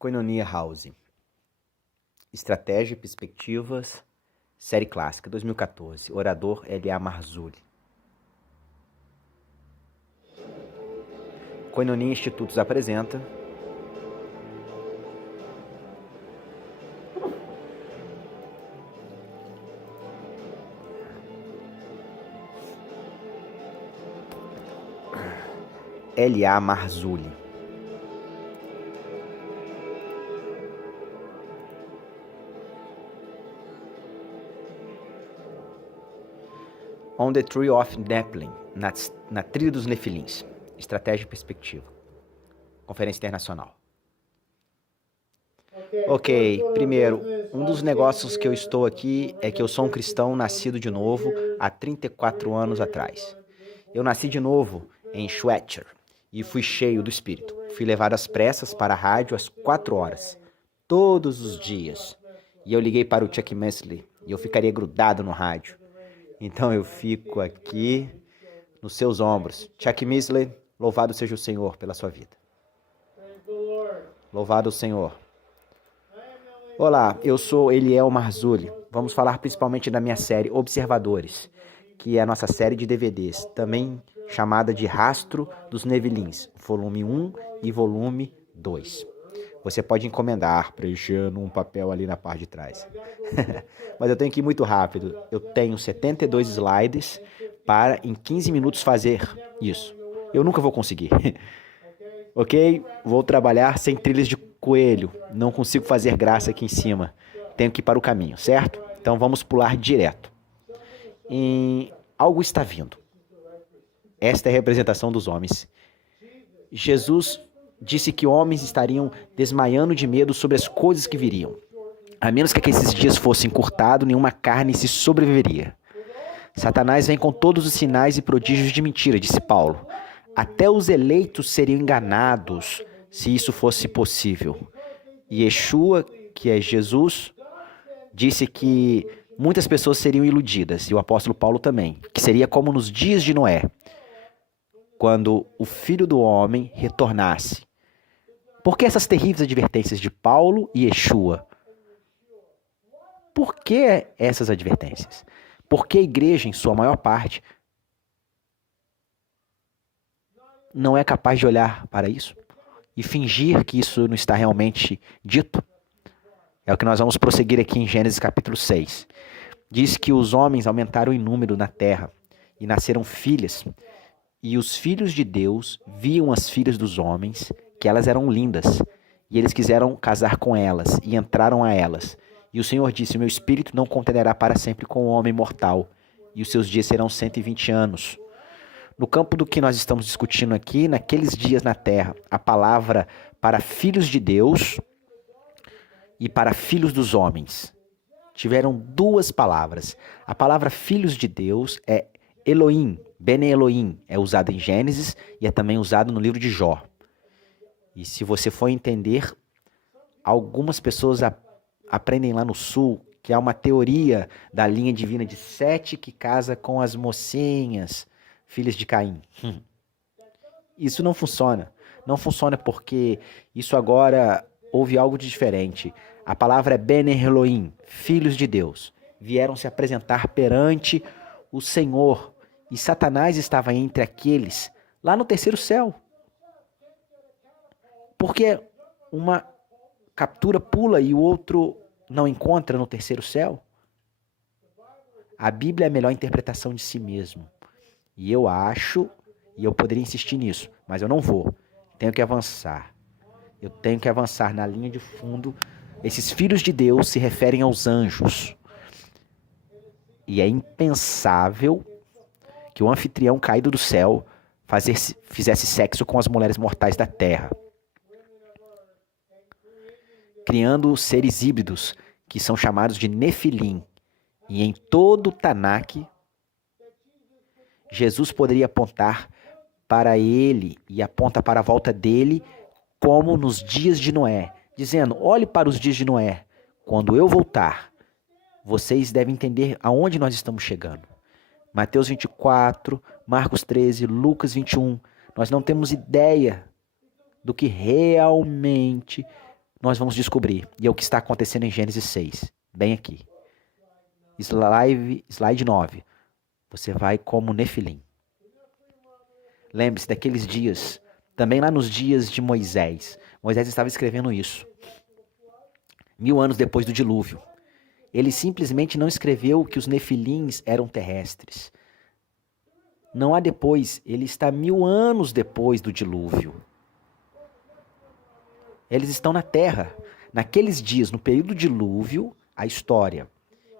Koinonia House. Estratégia e Perspectivas, série clássica, 2014. Orador L.A. Marzulli. Koinonia Institutos apresenta L.A. Marzulli. On the Tree of Nephilim, na trilha dos Nefilins, estratégia e perspectiva. Conferência internacional. Ok, primeiro, um dos negócios que eu estou aqui é que eu sou um cristão nascido de novo há 34 anos atrás. Eu nasci de novo em Schweitzer e fui cheio do Espírito. Fui levado às pressas para a rádio às 4 horas, todos os dias. E eu liguei para o Chuck Messley e eu ficaria grudado no rádio. Então eu fico aqui nos seus ombros. Chuck Messley, louvado seja o Senhor pela sua vida. Louvado o Senhor. Olá, eu sou Eliel Marzulli. Vamos falar principalmente da minha série Observadores, que é a nossa série de DVDs, também chamada de Rastro dos Nevilins, volume 1 e volume 2. Você pode encomendar, preenchendo um papel ali na parte de trás. Mas eu tenho que ir muito rápido. Eu tenho 72 slides para, em 15 minutos, fazer isso. Eu nunca vou conseguir. Ok? Vou trabalhar sem trilhas de coelho. Não consigo fazer graça aqui em cima. Tenho que ir para o caminho, certo? Então vamos pular direto. Algo está vindo. Esta é a representação dos homens. Jesus disse que homens estariam desmaiando de medo sobre as coisas que viriam. A menos que esses dias fossem encurtados, nenhuma carne se sobreviveria. Satanás vem com todos os sinais e prodígios de mentira, disse Paulo. Até os eleitos seriam enganados se isso fosse possível. E Yeshua, que é Jesus, disse que muitas pessoas seriam iludidas, e o apóstolo Paulo também, que seria como nos dias de Noé, quando o Filho do Homem retornasse. Por que essas terríveis advertências de Paulo e Yeshua? Por que essas advertências? Porque a igreja, em sua maior parte, não é capaz de olhar para isso e fingir que isso não está realmente dito? É o que nós vamos prosseguir aqui em Gênesis capítulo 6. Diz que os homens aumentaram em número na terra e nasceram filhas. E os filhos de Deus viam as filhas dos homens, que elas eram lindas, e eles quiseram casar com elas, e entraram a elas. E o Senhor disse, o meu espírito não contenderá para sempre com o homem mortal, e os seus dias serão 120 anos. No campo do que nós estamos discutindo aqui, naqueles dias na terra, a palavra para filhos de Deus e para filhos dos homens tiveram duas palavras. A palavra filhos de Deus é Elohim, Bene Elohim, é usado em Gênesis e é também usado no livro de Jó. E se você for entender, algumas pessoas aprendem lá no sul que há uma teoria da linha divina de Sete que casa com as mocinhas, filhas de Caim. Isso não funciona. Não funciona porque isso agora houve algo de diferente. A palavra é Bene Elohim, filhos de Deus. Vieram se apresentar perante o Senhor. E Satanás estava entre aqueles lá no terceiro céu. Porque uma captura pula e o outro não encontra no terceiro céu? A Bíblia é a melhor interpretação de si mesmo. E eu acho, e eu poderia insistir nisso, mas eu não vou. Tenho que avançar. Eu tenho que avançar na linha de fundo. Esses filhos de Deus se referem aos anjos. E é impensável que o anfitrião caído do céu fizesse sexo com as mulheres mortais da terra, criando seres híbridos que são chamados de Nefilim. E em todo o Tanakh, Jesus poderia apontar para ele e aponta para a volta dele como nos dias de Noé, dizendo, olhe para os dias de Noé, quando eu voltar, vocês devem entender aonde nós estamos chegando. Mateus 24, Marcos 13, Lucas 21, nós não temos ideia do que realmente nós vamos descobrir. E é o que está acontecendo em Gênesis 6. Bem aqui. Slide 9. Você vai como Nefilim. Lembre-se daqueles dias, também lá nos dias de Moisés. Moisés estava escrevendo isso. 1000 anos depois do dilúvio. Ele simplesmente não escreveu que os nefilins eram terrestres. Não há depois, ele está 1000 anos depois do dilúvio. Eles estão na terra. Naqueles dias, no período do dilúvio, a história.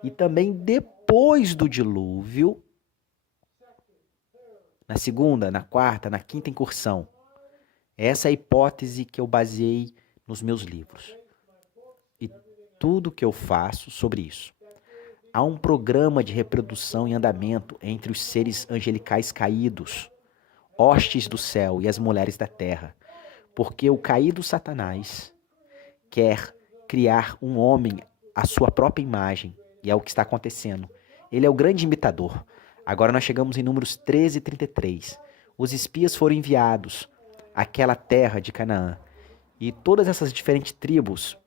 E também depois do dilúvio, na segunda, na quarta, na quinta incursão. Essa é a hipótese que eu baseei nos meus livros. E tudo que eu faço sobre isso. Há um programa de reprodução em andamento entre os seres angelicais caídos, hostes do céu e as mulheres da terra, porque o caído Satanás quer criar um homem à sua própria imagem, e é o que está acontecendo. Ele é o grande imitador. Agora nós chegamos em Números 13 e 33. Os espias foram enviados àquela terra de Canaã, e todas essas diferentes tribos,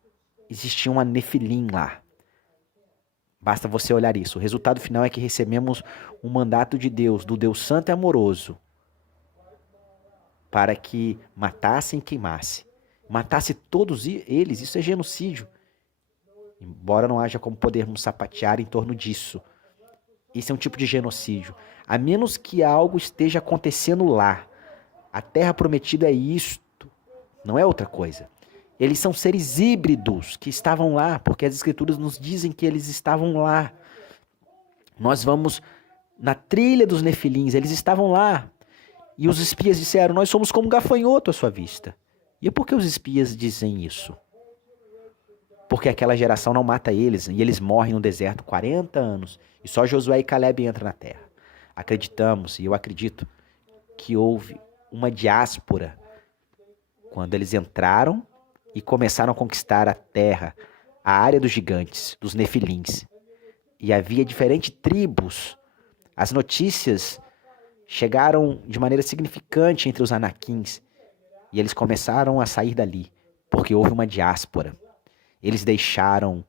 existia uma Nefilim lá. Basta você olhar isso. O resultado final é que recebemos um mandato de Deus, do Deus Santo e Amoroso, para que matasse e queimasse. Matasse todos eles, isso é genocídio. Embora não haja como podermos sapatear em torno disso. Isso é um tipo de genocídio. A menos que algo esteja acontecendo lá. A terra prometida é isto, não é outra coisa. Eles são seres híbridos que estavam lá, porque as escrituras nos dizem que eles estavam lá. Nós vamos na trilha dos nefilins, eles estavam lá. E os espias disseram, nós somos como gafanhoto à sua vista. E por que os espias dizem isso? Porque aquela geração não mata eles, e eles morrem no deserto 40 anos. E só Josué e Caleb entram na terra. Acreditamos, e eu acredito, que houve uma diáspora quando eles entraram e começaram a conquistar a terra, a área dos gigantes, dos nefilins. E havia diferentes tribos. As notícias chegaram de maneira significante entre os anaquins. E eles começaram a sair dali, porque houve uma diáspora. Eles deixaram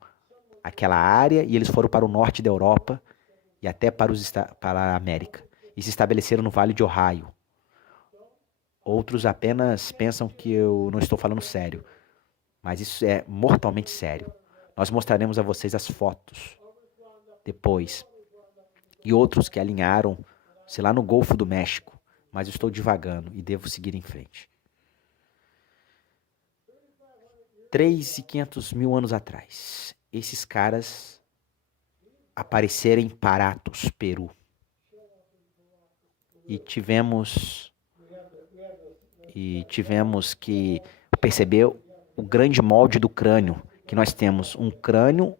aquela área e eles foram para o norte da Europa e até para a América. E se estabeleceram no Vale de Ohio. Outros apenas pensam que eu não estou falando sério. Mas isso é mortalmente sério. Nós mostraremos a vocês as fotos depois. E outros que alinharam, sei lá, no Golfo do México. Mas eu estou divagando e devo seguir em frente. 3.500.000 anos atrás, esses caras apareceram em Paratos, Peru. E tivemos que perceber o grande molde do crânio, que nós temos um crânio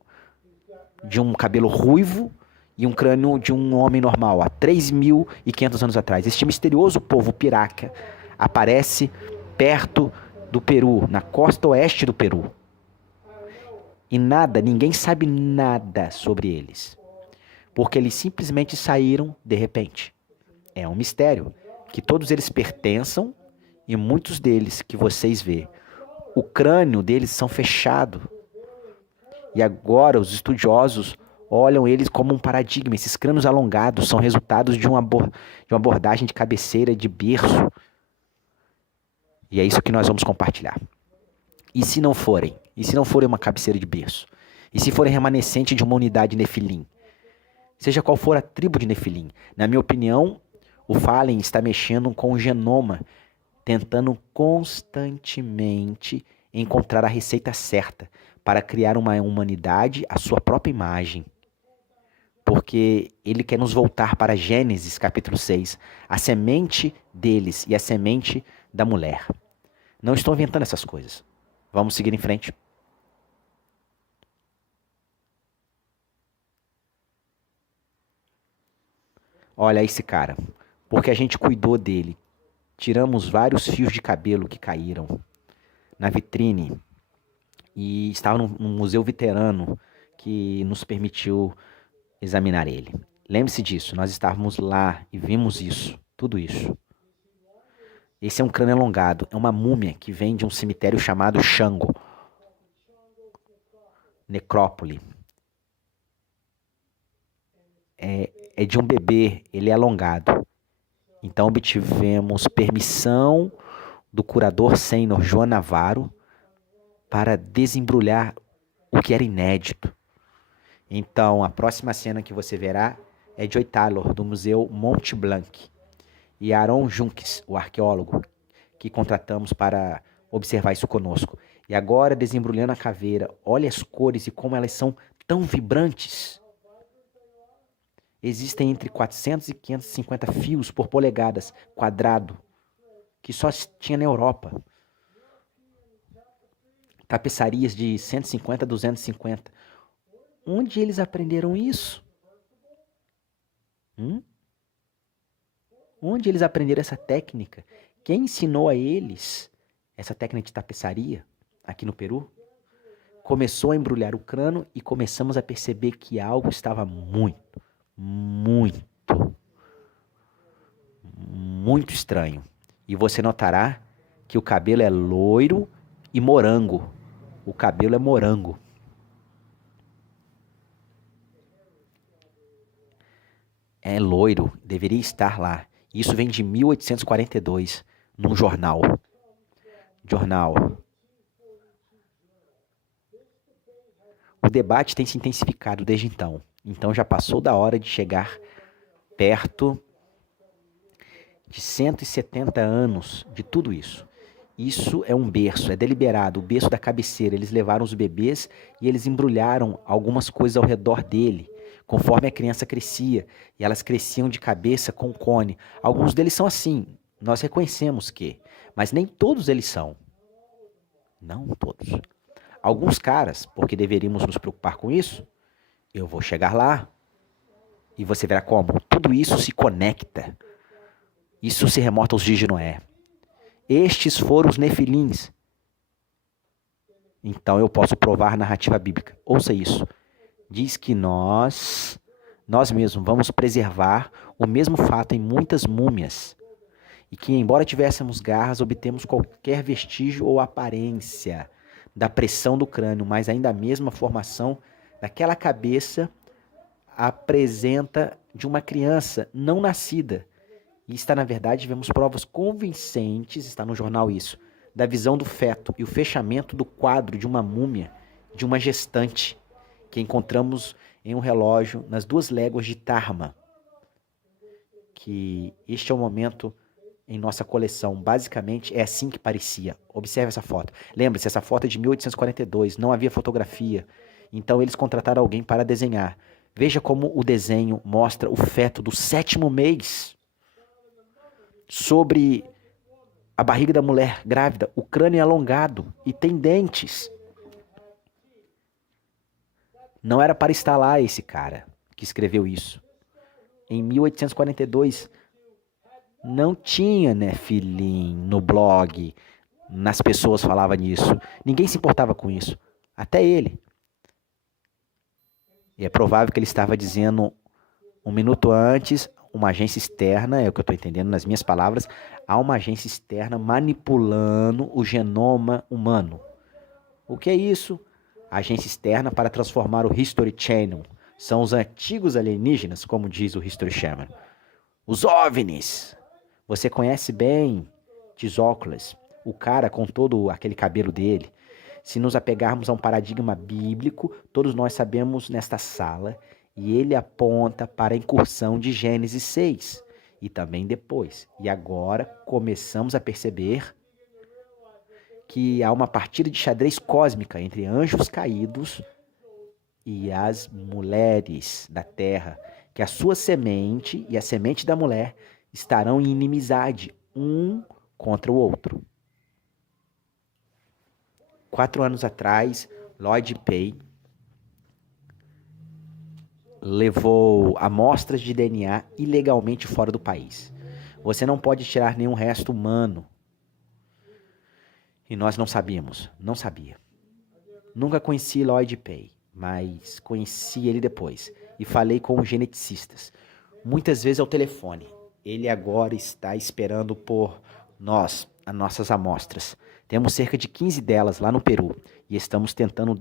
de um cabelo ruivo e um crânio de um homem normal, há 3.500 anos atrás. Este misterioso povo piraca aparece perto do Peru, na costa oeste do Peru. E ninguém sabe nada sobre eles, porque eles simplesmente saíram de repente. É um mistério, que todos eles pertençam e muitos deles que vocês vê, o crânio deles são fechado. E agora os estudiosos olham eles como um paradigma. Esses crânios alongados são resultados de uma abordagem de cabeceira de berço. E é isso que nós vamos compartilhar. E se não forem? E se não forem uma cabeceira de berço? E se forem remanescente de uma unidade Nefilim? Seja qual for a tribo de Nefilim. Na minha opinião, o Fallen está mexendo com o genoma, tentando constantemente encontrar a receita certa para criar uma humanidade à sua própria imagem. Porque ele quer nos voltar para Gênesis capítulo 6, a semente deles e a semente da mulher. Não estou inventando essas coisas. Vamos seguir em frente. Olha esse cara. Porque a gente cuidou dele. Tiramos vários fios de cabelo que caíram na vitrine. E estava num museu veterano que nos permitiu examinar ele. Lembre-se disso. Nós estávamos lá e vimos isso. Tudo isso. Esse é um crânio alongado. É uma múmia que vem de um cemitério chamado Xango. necrópole. É de um bebê, ele é alongado. Então obtivemos permissão do curador sênior João Navarro para desembrulhar o que era inédito. Então a próxima cena que você verá é de Oitalor, do Museu Mont Blanc. E Aaron Junques, o arqueólogo, que contratamos para observar isso conosco. E agora, desembrulhando a caveira, olha as cores e como elas são tão vibrantes. Existem entre 400 e 550 fios por polegadas, quadrado, que só tinha na Europa. Tapeçarias de 150 a 250. Onde eles aprenderam isso? Onde eles aprenderam essa técnica? Quem ensinou a eles essa técnica de tapeçaria aqui no Peru? Começou a embrulhar o crânio e começamos a perceber que algo estava muito estranho. E você notará que o cabelo é loiro e morango. O cabelo é morango. É loiro, deveria estar lá. Isso vem de 1842, num jornal. O debate tem se intensificado desde então. Então já passou da hora de chegar perto de 170 anos de tudo isso. Isso é um berço, é deliberado, o berço da cabeceira. Eles levaram os bebês e eles embrulharam algumas coisas ao redor dele, conforme a criança crescia. E elas cresciam de cabeça com cone. Alguns deles são assim, nós reconhecemos que, mas nem todos eles são. Não todos. Alguns caras, porque deveríamos nos preocupar com isso, eu vou chegar lá e você verá como tudo isso se conecta. Isso se remonta aos dias de Noé. Estes foram os nefilins. Então eu posso provar a narrativa bíblica. Ouça isso. Diz que nós mesmos vamos preservar o mesmo fato em muitas múmias. E que, embora tivéssemos garras, obtemos qualquer vestígio ou aparência da pressão do crânio, mas ainda a mesma formação daquela cabeça apresenta de uma criança não nascida. E está, na verdade, vemos provas convincentes, está no jornal isso, da visão do feto e o fechamento do quadro de uma múmia, de uma gestante, que encontramos em um relógio nas 2 léguas de Tarma. Que este é o momento em nossa coleção. Basicamente, é assim que parecia. Observe essa foto. Lembre-se, essa foto é de 1842, não havia fotografia. Então, eles contrataram alguém para desenhar. Veja como o desenho mostra o feto do 7º mês sobre a barriga da mulher grávida. O crânio é alongado e tem dentes. Não era para estar lá esse cara que escreveu isso. Em 1842, não tinha Nefilim no blog, nas pessoas falavam nisso. Ninguém se importava com isso. Até ele. E é provável que ele estava dizendo 1 minuto antes, uma agência externa, é o que eu estou entendendo nas minhas palavras, há uma agência externa manipulando o genoma humano. O que é isso? A agência externa para transformar o History Channel. São os antigos alienígenas, como diz o History Channel. Os OVNIs. Você conhece bem Tzolk'l, o cara com todo aquele cabelo dele. Se nos apegarmos a um paradigma bíblico, todos nós sabemos nesta sala, e ele aponta para a incursão de Gênesis 6, e também depois. E agora começamos a perceber que há uma partida de xadrez cósmica entre anjos caídos e as mulheres da terra, que a sua semente e a semente da mulher estarão em inimizade um contra o outro. 4 anos atrás, Lloyd Pay levou amostras de DNA ilegalmente fora do país. Você não pode tirar nenhum resto humano. E nós não sabíamos, não sabia. Nunca conheci Lloyd Pay, mas conheci ele depois. E falei com os geneticistas. Muitas vezes ao telefone. Ele agora está esperando por nós, as nossas amostras. Temos cerca de 15 delas lá no Peru. E estamos tentando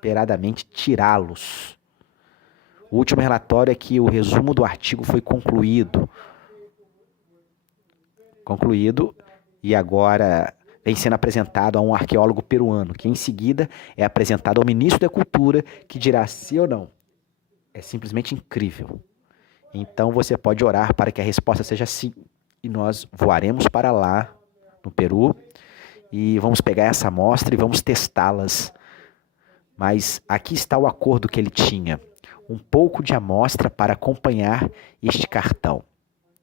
desesperadamente tirá-los. O último relatório é que o resumo do artigo foi concluído e agora vem sendo apresentado a um arqueólogo peruano, que em seguida é apresentado ao ministro da Cultura, que dirá sim ou não. É simplesmente incrível. Então você pode orar para que a resposta seja sim. E nós voaremos para lá, no Peru, e vamos pegar essa amostra e vamos testá-las. Mas aqui está o acordo que ele tinha. Um pouco de amostra para acompanhar este cartão.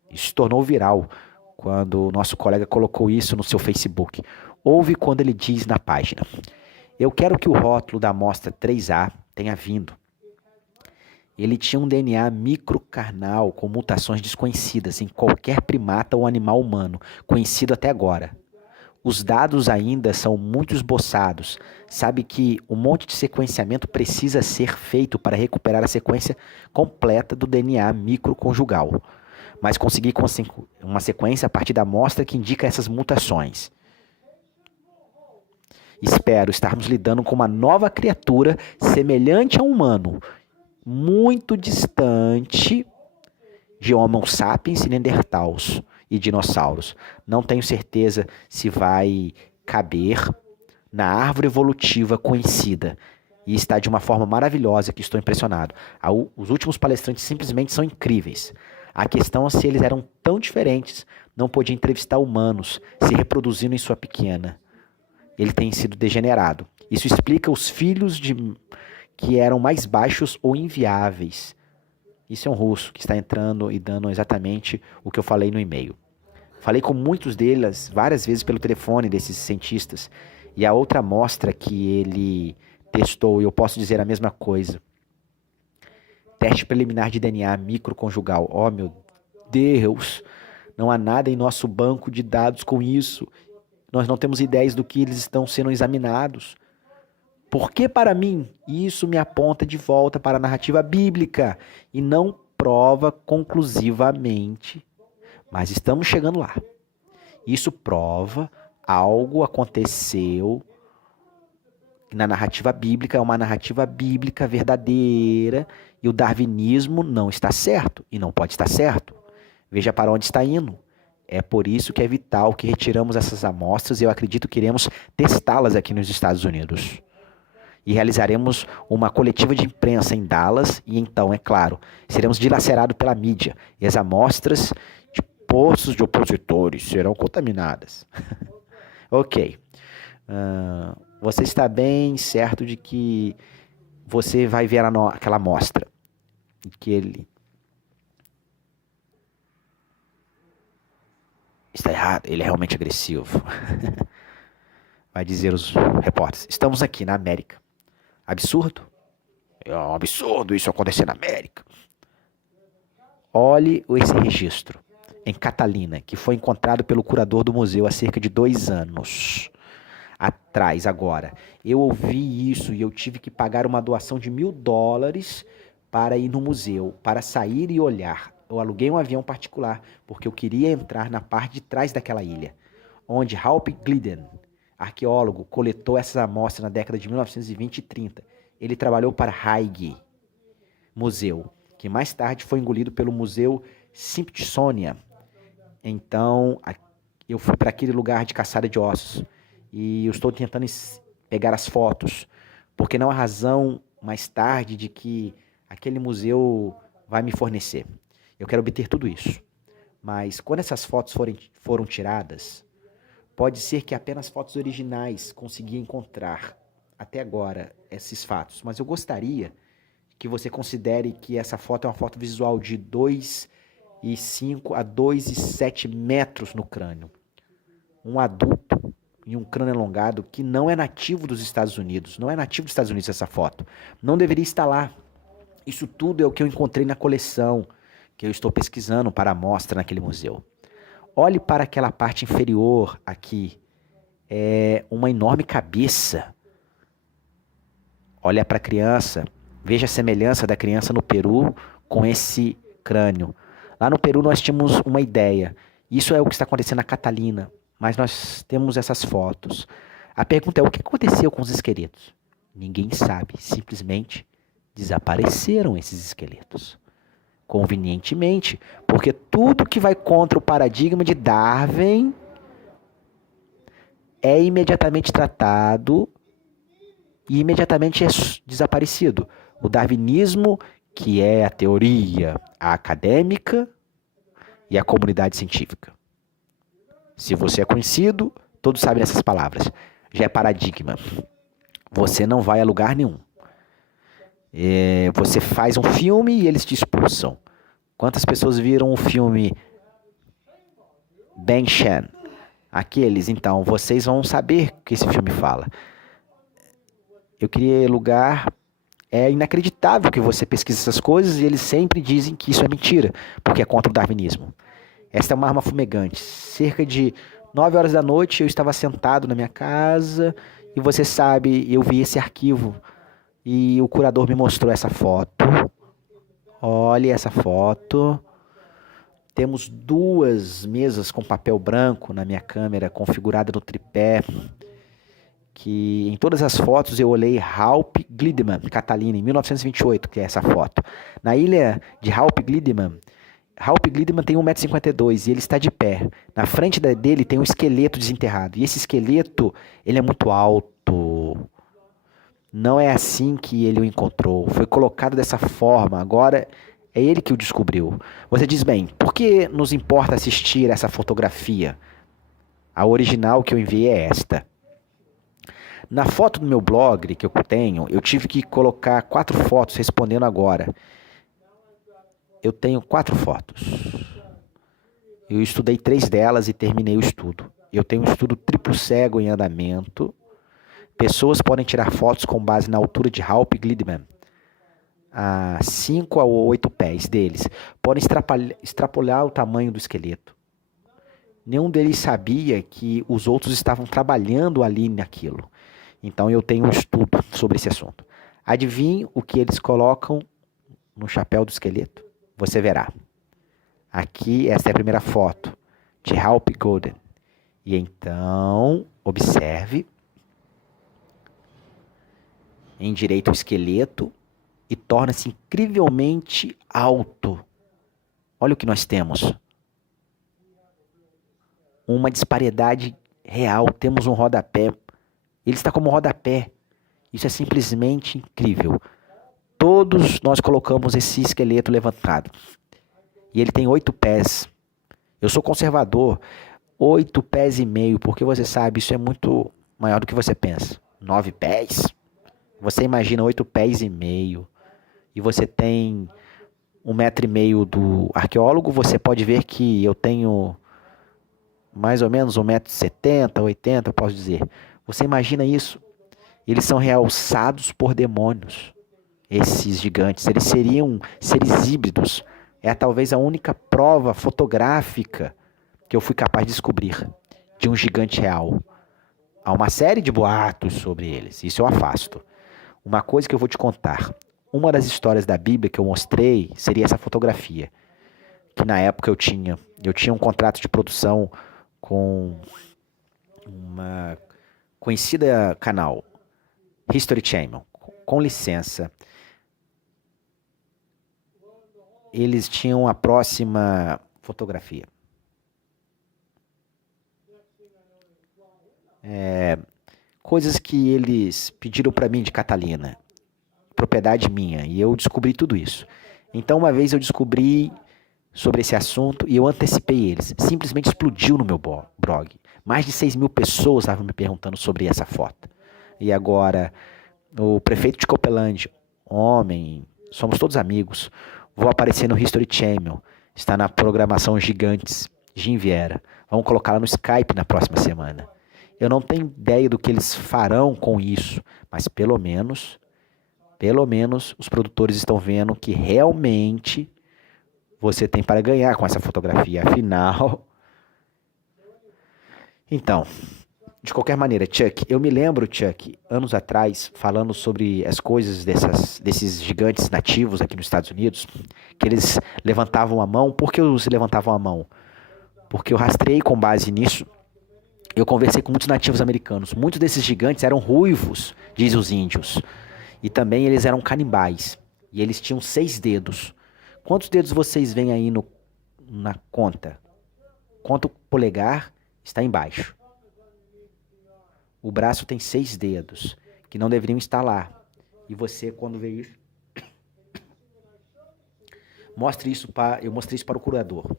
Isso se tornou viral quando o nosso colega colocou isso no seu Facebook. Ouve quando ele diz na página: eu quero que o rótulo da amostra 3A tenha vindo. Ele tinha um DNA microcarnal com mutações desconhecidas em qualquer primata ou animal humano, conhecido até agora. Os dados ainda são muito esboçados. Sabe que um monte de sequenciamento precisa ser feito para recuperar a sequência completa do DNA microconjugal. Mas consegui uma sequência a partir da amostra que indica essas mutações. Espero estarmos lidando com uma nova criatura semelhante a um humano, muito distante de Homo sapiens e Neandertals e dinossauros. Não tenho certeza se vai caber na árvore evolutiva conhecida. E está de uma forma maravilhosa que estou impressionado. Os últimos palestrantes simplesmente são incríveis. A questão é se eles eram tão diferentes, não podia entrevistar humanos se reproduzindo em sua pequena. Ele tem sido degenerado. Isso explica os filhos que eram mais baixos ou inviáveis. Isso é um russo que está entrando e dando exatamente o que eu falei no e-mail. Falei com muitos deles várias vezes pelo telefone desses cientistas. E a outra amostra que ele testou, e eu posso dizer a mesma coisa. Teste preliminar de DNA microconjugal. Oh, meu Deus! Não há nada em nosso banco de dados com isso. Nós não temos ideias do que eles estão sendo examinados. Por que para mim isso me aponta de volta para a narrativa bíblica e não prova conclusivamente? Mas estamos chegando lá. Isso prova algo aconteceu na narrativa bíblica, é uma narrativa bíblica verdadeira e o darwinismo não está certo e não pode estar certo. Veja para onde está indo. É por isso que é vital que retiramos essas amostras e eu acredito que iremos testá-las aqui nos Estados Unidos. E realizaremos uma coletiva de imprensa em Dallas e então, é claro, seremos dilacerados pela mídia e as amostras de postos de opositores serão contaminadas. Ok. Você está bem certo de que você vai ver aquela amostra. Que ele está errado, ele é realmente agressivo. Vai dizer os repórteres. Estamos aqui na América. Absurdo? É um absurdo isso acontecer na América. Olhe esse registro em Catalina, que foi encontrado pelo curador do museu há cerca de 2 anos atrás agora. Eu ouvi isso e eu tive que pagar uma doação de $1.000 para ir no museu, para sair e olhar. Eu aluguei um avião particular porque eu queria entrar na parte de trás daquela ilha, onde Halp Glidden, arqueólogo, coletou essas amostras na década de 1920 e 30. Ele trabalhou para Haig Museu, que mais tarde foi engolido pelo Museu Smithsonian. Então, eu fui para aquele lugar de caçada de ossos e eu estou tentando pegar as fotos, porque não há razão mais tarde de que aquele museu vai me fornecer. Eu quero obter tudo isso. Mas quando essas fotos foram tiradas, pode ser que apenas fotos originais consegui encontrar até agora esses fatos. Mas eu gostaria que você considere que essa foto é uma foto visual de 2,5 a 2,7 metros no crânio. Um adulto e um crânio alongado que não é nativo dos Estados Unidos. Não é nativo dos Estados Unidos essa foto. Não deveria estar lá. Isso tudo é o que eu encontrei na coleção que eu estou pesquisando para a mostra naquele museu. Olhe para aquela parte inferior aqui. É uma enorme cabeça. Olha para a criança. Veja a semelhança da criança no Peru com esse crânio. Lá no Peru nós tínhamos uma ideia. Isso é o que está acontecendo na Catalina. Mas nós temos essas fotos. A pergunta é: o que aconteceu com os esqueletos? Ninguém sabe. Simplesmente desapareceram esses esqueletos. Convenientemente, porque tudo que vai contra o paradigma de Darwin é imediatamente tratado e imediatamente é desaparecido. O darwinismo, que é a teoria acadêmica e a comunidade científica. Se você é conhecido, todos sabem dessas palavras. Já é paradigma. Você não vai a lugar nenhum. Você faz um filme e eles te expulsam. Quantas pessoas viram o filme Ben Shan? Aqueles, então, vocês vão saber o que esse filme fala. Eu queria lugar. É inacreditável que você pesquise essas coisas e eles sempre dizem que isso é mentira, porque é contra o darwinismo. Esta é uma arma fumegante. Cerca de 9 horas da noite eu estava sentado na minha casa e você sabe, eu vi esse arquivo e o curador me mostrou essa foto. Olha essa foto. Temos 2 mesas com papel branco na minha câmera, configurada no tripé, que em todas as fotos eu olhei Haupt Gliedman, Catalina, em 1928, que é essa foto. Na ilha de Haupt Gliedman tem 1,52 m e ele está de pé. Na frente dele tem um esqueleto desenterrado. E esse esqueleto, ele é muito alto. Não é assim que ele o encontrou. Foi colocado dessa forma. Agora é ele que o descobriu. Você diz, bem, por que nos importa assistir essa fotografia? A original que eu enviei é esta. Na foto do meu blog que eu tenho, eu tive que colocar 4 fotos respondendo agora. Eu tenho 4 fotos. Eu estudei 3 delas e terminei o estudo. Eu tenho um estudo triplo cego em andamento. Pessoas podem tirar fotos com base na altura de Haupt Gliedman, a 5 a 8 pés deles. Podem extrapolar o tamanho do esqueleto. Nenhum deles sabia que os outros estavam trabalhando ali naquilo. Então eu tenho um estudo sobre esse assunto. Adivinhe o que eles colocam no chapéu do esqueleto? Você verá. Aqui, esta é a primeira foto de Haupt Gliedman. E então, observe. Endireita o esqueleto e torna-se incrivelmente alto. Olha o que nós temos. Uma disparidade real. Temos um rodapé. Ele está como um rodapé. Isso é simplesmente incrível. Todos nós colocamos esse esqueleto levantado. E ele tem 8 pés. Eu sou conservador. 8 pés e meio, porque você sabe, isso é muito maior do que você pensa. 9 pés? Você imagina 8 pés e meio. E você tem 1,5 m do arqueólogo. Você pode ver que eu tenho mais ou menos 1,70 m, 80 m, eu posso dizer. Você imagina isso? Eles são realçados por demônios. Esses gigantes, eles seriam seres híbridos. É talvez a única prova fotográfica que eu fui capaz de descobrir de um gigante real. Há uma série de boatos sobre eles, isso eu afasto. Uma coisa que eu vou te contar. Uma das histórias da Bíblia que eu mostrei seria essa fotografia. Que na época eu tinha um contrato de produção com uma conhecida canal, History Channel. Com licença. Eles tinham a próxima fotografia. Coisas que eles pediram para mim de Catalina. Propriedade minha. E eu descobri tudo isso. Então, uma vez eu descobri sobre esse assunto e eu antecipei eles. Simplesmente explodiu no meu blog. Mais de 6 mil pessoas estavam me perguntando sobre essa foto. E agora, o prefeito de Copelândia, homem, somos todos amigos. Vou aparecer no History Channel. Está na programação Gigantes, Jim Vieira. Vamos colocá-la no Skype na próxima semana. Eu não tenho ideia do que eles farão com isso, mas pelo menos os produtores estão vendo que realmente você tem para ganhar com essa fotografia. Afinal... Então, de qualquer maneira, Chuck, eu me lembro, Chuck, anos atrás, falando sobre as coisas desses gigantes nativos aqui nos Estados Unidos, que eles levantavam a mão. Por que eles levantavam a mão? Porque eu rastreei com base nisso Eu conversei com muitos nativos americanos. Muitos desses gigantes eram ruivos, diz os índios. E também eles eram canibais. E eles tinham 6 dedos. Quantos dedos vocês veem aí na conta? Conta o polegar, está embaixo. O braço tem 6 dedos, que não deveriam estar lá. E você, quando vê isso, eu mostrei isso para o curador.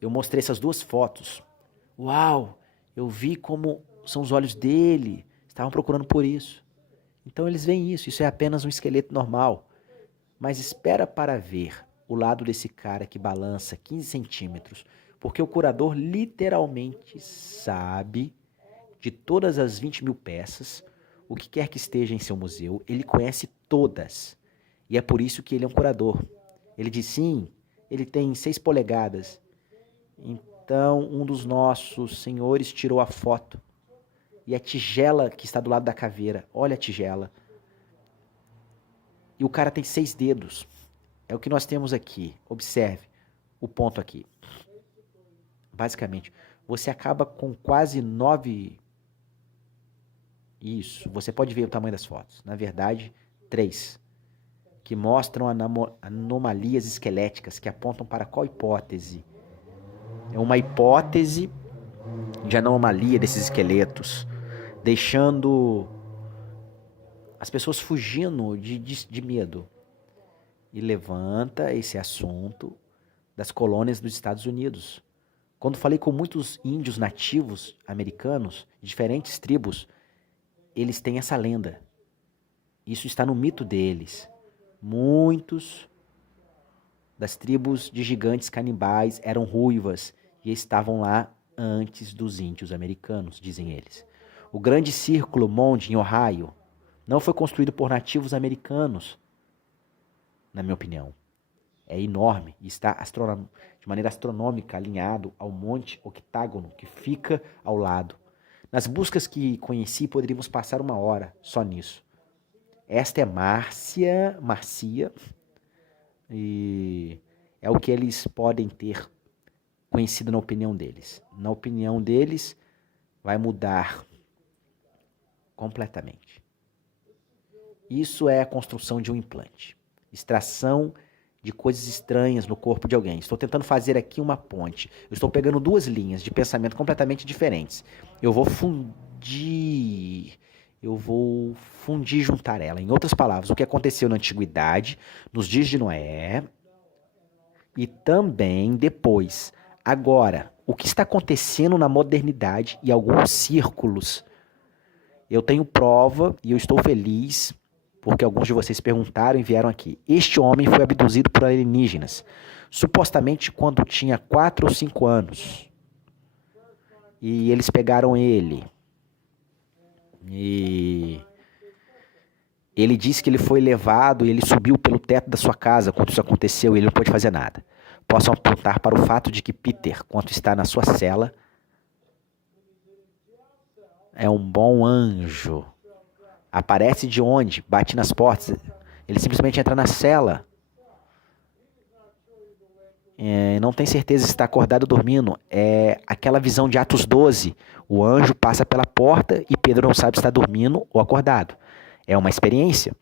Eu mostrei essas 2 fotos. Uau! Eu vi como são os olhos dele. Estavam procurando por isso. Então eles veem isso. Isso é apenas um esqueleto normal. Mas espera para ver o lado desse cara que balança 15 centímetros. Porque o curador literalmente sabe de todas as 20 mil peças, o que quer que esteja em seu museu, ele conhece todas. E é por isso que ele é um curador. Ele diz sim, ele tem 6 polegadas. Então, um dos nossos senhores tirou a foto. E a tigela que está do lado da caveira, olha a tigela. E o cara tem 6 dedos. É o que nós temos aqui. Observe o ponto aqui. Basicamente, você acaba com quase 9... Isso, você pode ver o tamanho das fotos. Na verdade, 3. Que mostram anomalias esqueléticas que apontam para qual hipótese? É uma hipótese de anomalia desses esqueletos, deixando as pessoas fugindo de medo. E levanta esse assunto das colônias dos Estados Unidos. Quando falei com muitos índios nativos americanos, diferentes tribos, eles têm essa lenda. Isso está no mito deles. Muitos das tribos de gigantes canibais eram ruivas e estavam lá antes dos índios americanos, dizem eles. O grande círculo Monte em Ohio não foi construído por nativos americanos, na minha opinião. É enorme e está de maneira astronômica alinhado ao Monte Octágono que fica ao lado. Nas buscas que conheci, poderíamos passar 1 hora só nisso. Esta é Marcia, e é o que eles podem ter conhecido na opinião deles. Na opinião deles, vai mudar completamente. Isso é a construção de um implante. Extração de coisas estranhas no corpo de alguém. Estou tentando fazer aqui uma ponte. Eu estou pegando 2 linhas de pensamento completamente diferentes. Eu vou fundir e juntar ela. Em outras palavras, o que aconteceu na antiguidade, nos dias de Noé, e também depois. Agora, o que está acontecendo na modernidade e alguns círculos? Eu tenho prova e eu estou feliz porque alguns de vocês perguntaram e vieram aqui. Este homem foi abduzido por alienígenas, supostamente quando tinha 4 ou 5 anos. E eles pegaram ele. E ele disse que ele foi levado e ele subiu pelo teto da sua casa quando isso aconteceu e ele não pôde fazer nada. Posso apontar para o fato de que Peter, quando está na sua cela, é um bom anjo. Aparece de onde? Bate nas portas. Ele simplesmente entra na cela. Não tem certeza se está acordado ou dormindo. É aquela visão de Atos 12. O anjo passa pela porta e Pedro não sabe se está dormindo ou acordado. É uma experiência.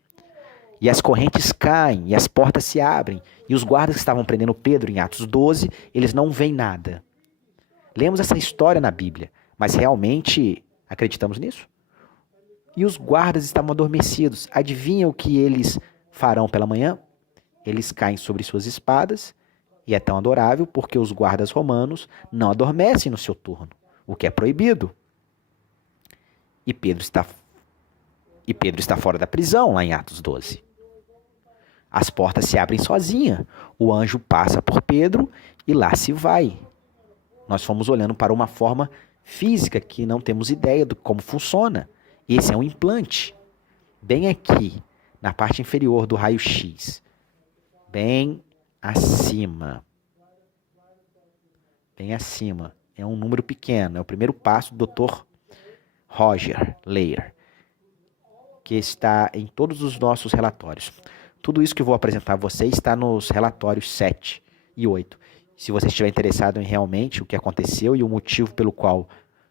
E as correntes caem e as portas se abrem. E os guardas que estavam prendendo Pedro em Atos 12, eles não veem nada. Lemos essa história na Bíblia, mas realmente acreditamos nisso? E os guardas estavam adormecidos. Adivinha o que eles farão pela manhã? Eles caem sobre suas espadas, e é tão adorável porque os guardas romanos não adormecem no seu turno, o que é proibido. E Pedro está fora da prisão, lá em Atos 12. As portas se abrem sozinha. O anjo passa por Pedro e lá se vai. Nós fomos olhando para uma forma física que não temos ideia de como funciona. Esse é um implante. Bem aqui, na parte inferior do raio-x. Bem acima. Bem acima. É um número pequeno. É o primeiro passo do Dr. Roger Leir, que está em todos os nossos relatórios. Tudo isso que vou apresentar a vocês está nos relatórios 7 e 8. Se você estiver interessado em realmente o que aconteceu e o motivo pelo qual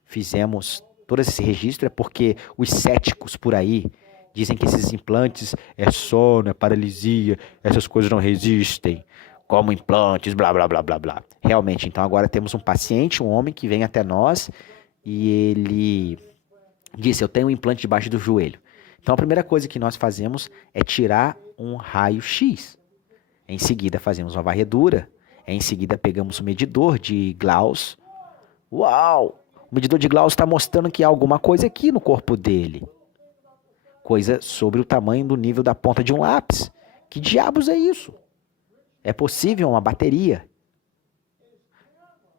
fizemos todo esse registro é porque os céticos por aí dizem que esses implantes é sono, é paralisia, essas coisas não resistem, como implantes, blá, blá, blá, blá, blá. Realmente, então agora temos um paciente, um homem que vem até nós e ele disse, eu tenho um implante debaixo do joelho. Então a primeira coisa que nós fazemos é tirar um raio-x. Em seguida fazemos uma varredura. Em seguida pegamos o medidor de Gauss. Uau! O medidor de Gauss está mostrando que há alguma coisa aqui no corpo dele. Coisa sobre o tamanho do nível da ponta de um lápis. Que diabos é isso? É possível uma bateria.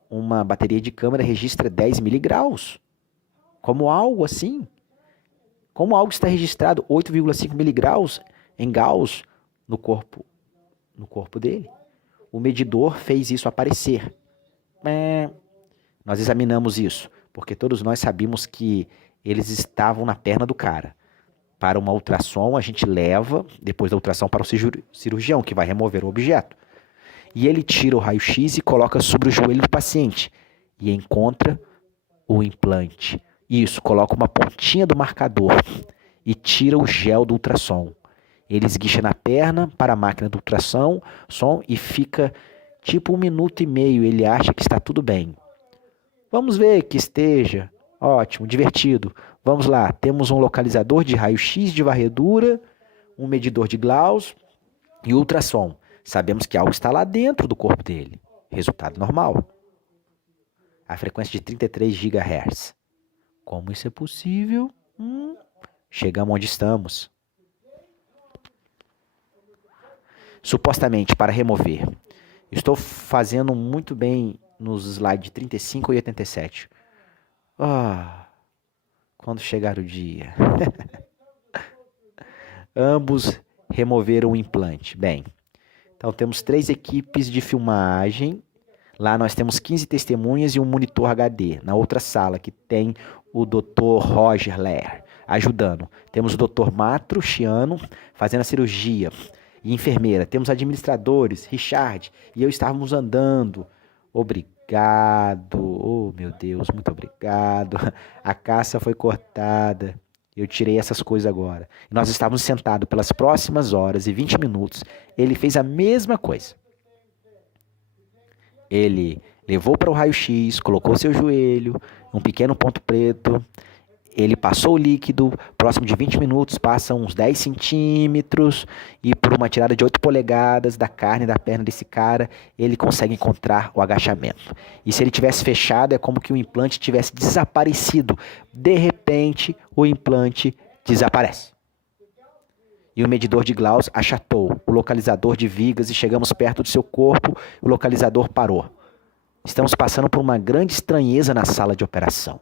Uma bateria de câmera registra 10 miligraus. Como algo assim? Como algo está registrado 8,5 miligraus em Gauss no corpo dele? O medidor fez isso aparecer. Nós examinamos isso, porque todos nós sabíamos que eles estavam na perna do cara. Para uma ultrassom, a gente leva, depois da ultrassom, para o cirurgião, que vai remover o objeto. E ele tira o raio-x e coloca sobre o joelho do paciente. E encontra o implante. Isso, coloca uma pontinha do marcador e tira o gel do ultrassom. Ele esguicha na perna para a máquina do ultrassom e fica tipo 1 minuto e meio. Ele acha que está tudo bem. Vamos ver que esteja. Ótimo, divertido. Vamos lá, temos um localizador de raio-x de varredura, um medidor de Gauss e ultrassom. Sabemos que algo está lá dentro do corpo dele. Resultado normal. A frequência de 33 GHz. Como isso é possível? Chegamos onde estamos. Supostamente para remover. Estou fazendo muito bem nos slides 35 e 87. Quando chegar o dia. Ambos removeram o implante. Bem, então temos 3 equipes de filmagem. Lá nós temos 15 testemunhas e um monitor HD. Na outra sala que tem o Dr. Roger Lair ajudando. Temos o Dr. Matro Chiano fazendo a cirurgia. E enfermeira. Temos administradores, Richard e eu estávamos andando. Obrigado. Oh, meu Deus, muito obrigado. A caça foi cortada. Eu tirei essas coisas agora. Nós estávamos sentados pelas próximas horas e 20 minutos. Ele fez a mesma coisa. Ele levou para o raio-x, colocou seu joelho, um pequeno ponto preto. Ele passou o líquido, próximo de 20 minutos, passa uns 10 centímetros e por uma tirada de 8 polegadas da carne da perna desse cara, ele consegue encontrar o agachamento. E se ele tivesse fechado, é como que o implante tivesse desaparecido. De repente, o implante desaparece. E o medidor de Gauss achatou o localizador de vigas e chegamos perto do seu corpo, o localizador parou. Estamos passando por uma grande estranheza na sala de operação.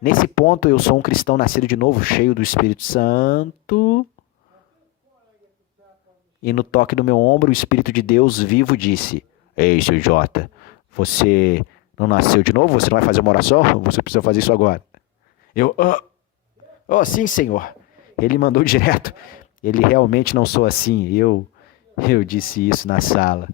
Nesse ponto, eu sou um cristão nascido de novo, cheio do Espírito Santo. E no toque do meu ombro, o Espírito de Deus vivo disse: Ei, seu Jota, você não nasceu de novo? Você não vai fazer uma oração? Você precisa fazer isso agora. Eu, sim, Senhor. Ele mandou direto. Ele realmente não sou assim. Eu disse isso na sala.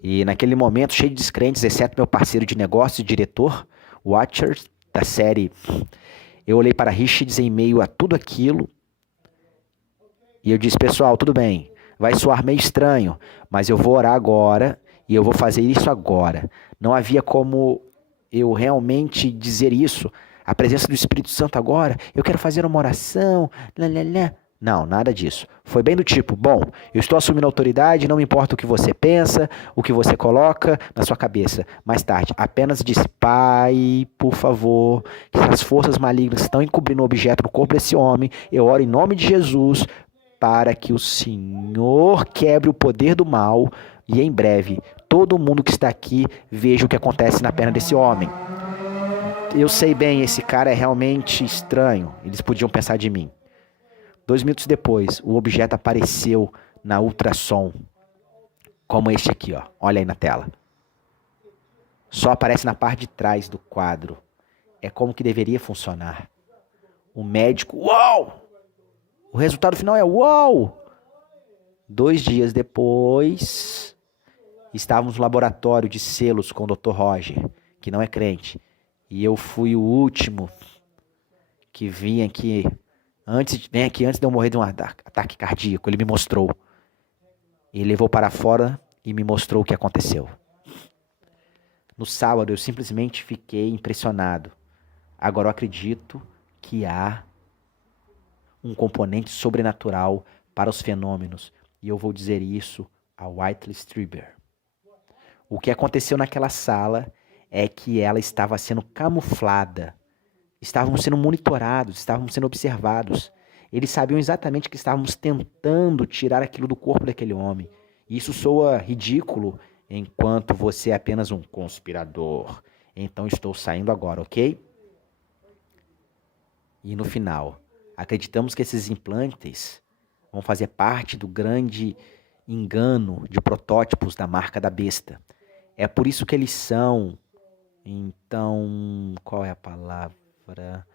E naquele momento, cheio de descrentes, exceto meu parceiro de negócio e diretor, Watcher, da série, eu olhei para Richards em meio a tudo aquilo e eu disse: pessoal, tudo bem, vai soar meio estranho, mas eu vou orar agora e eu vou fazer isso agora. Não havia como eu realmente dizer isso. A presença do Espírito Santo agora, eu quero fazer uma oração, Não, nada disso. Foi bem do tipo: bom, eu estou assumindo autoridade, não me importa o que você pensa, o que você coloca na sua cabeça. Mais tarde, apenas disse: Pai, por favor, que as forças malignas estão encobrindo o objeto no corpo desse homem, eu oro em nome de Jesus para que o Senhor quebre o poder do mal e em breve todo mundo que está aqui veja o que acontece na perna desse homem. Eu sei bem, esse cara é realmente estranho. Eles podiam pensar de mim. 2 minutos depois, o objeto apareceu na ultrassom, como este aqui, ó. Olha aí na tela. Só aparece na parte de trás do quadro. É como que deveria funcionar. O médico, uau! O resultado final é uau! 2 dias depois, estávamos no laboratório de selos com o Dr. Roger, que não é crente. E eu fui o último que vem aqui antes de eu morrer de um ataque cardíaco. Ele me mostrou. Ele levou para fora e me mostrou o que aconteceu. No sábado eu simplesmente fiquei impressionado. Agora eu acredito que há um componente sobrenatural para os fenômenos. E eu vou dizer isso a Whitley Strieber. O que aconteceu naquela sala é que ela estava sendo camuflada. Estávamos sendo monitorados, estávamos sendo observados. Eles sabiam exatamente que estávamos tentando tirar aquilo do corpo daquele homem. Isso soa ridículo enquanto você é apenas um conspirador. Então estou saindo agora, ok? E no final, acreditamos que esses implantes vão fazer parte do grande engano de protótipos da marca da besta. É por isso que eles são... Então, qual é a palavra?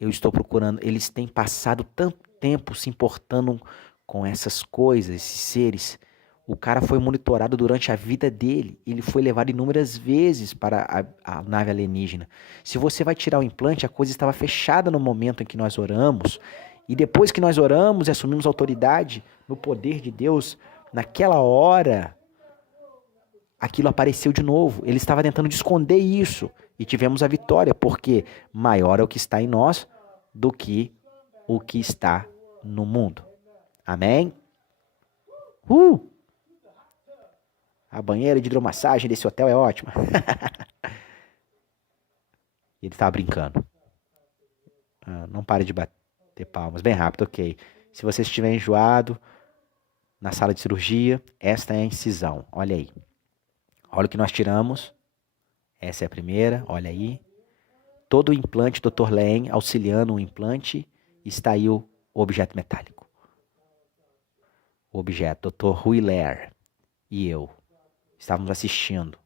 Eu estou procurando. Eles têm passado tanto tempo se importando com essas coisas, esses seres. O cara foi monitorado durante a vida dele. Ele foi levado inúmeras vezes para a nave alienígena. Se você vai tirar o implante, a coisa estava fechada no momento em que nós oramos. E depois que nós oramos e assumimos autoridade no poder de Deus, naquela hora, aquilo apareceu de novo. Ele estava tentando esconder isso. E tivemos a vitória, porque maior é o que está em nós do que o que está no mundo. Amém? A banheira de hidromassagem desse hotel é ótima. Ele estava brincando. Não pare de bater palmas. Bem rápido, ok. Se você estiver enjoado, na sala de cirurgia, esta é a incisão. Olha aí. Olha o que nós tiramos. Essa é a primeira, olha aí. Todo o implante, Dr. Len auxiliando o implante, está aí o objeto metálico. O objeto, Dr. Rui Ler e eu estávamos assistindo